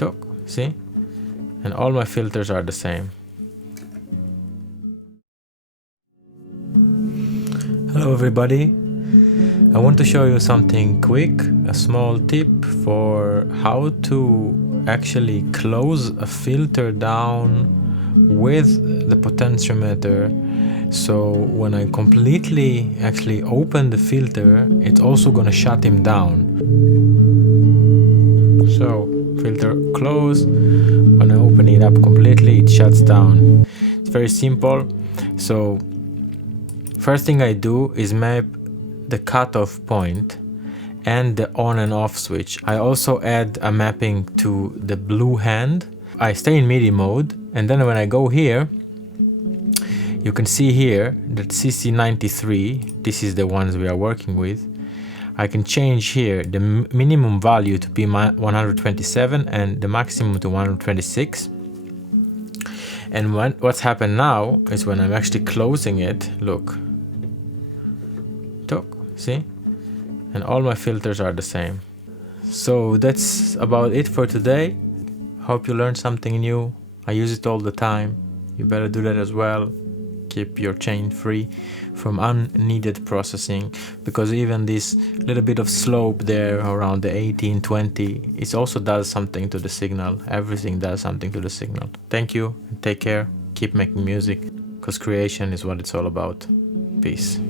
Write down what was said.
Talk, see? And all my filters are the same. Hello everybody. I want to show you something quick, a small tip for how to actually close a filter down with the potentiometer. So when I completely actually open the filter, it's also gonna shut him down. So filter close, when I open it up completely, it shuts down. It's very simple. So first thing I do is map the cutoff point and the on and off switch. I also add a mapping to the blue hand. I stay in MIDI mode, and then when I go here, you can see here that CC93, this is the ones we are working with. I can change here the minimum value to be 127 and the maximum to 126. And what's happened now is when I'm actually closing it, look, talk, see? And all my filters are the same. So that's about it for today. Hope you learned something new. I use it all the time. You better do that as well. Keep your chain free from unneeded processing, because even this little bit of slope there around the 18-20, it also does something to the signal. Everything does something to the signal. Thank you and take care. Keep making music, because creation is what it's all about. Peace.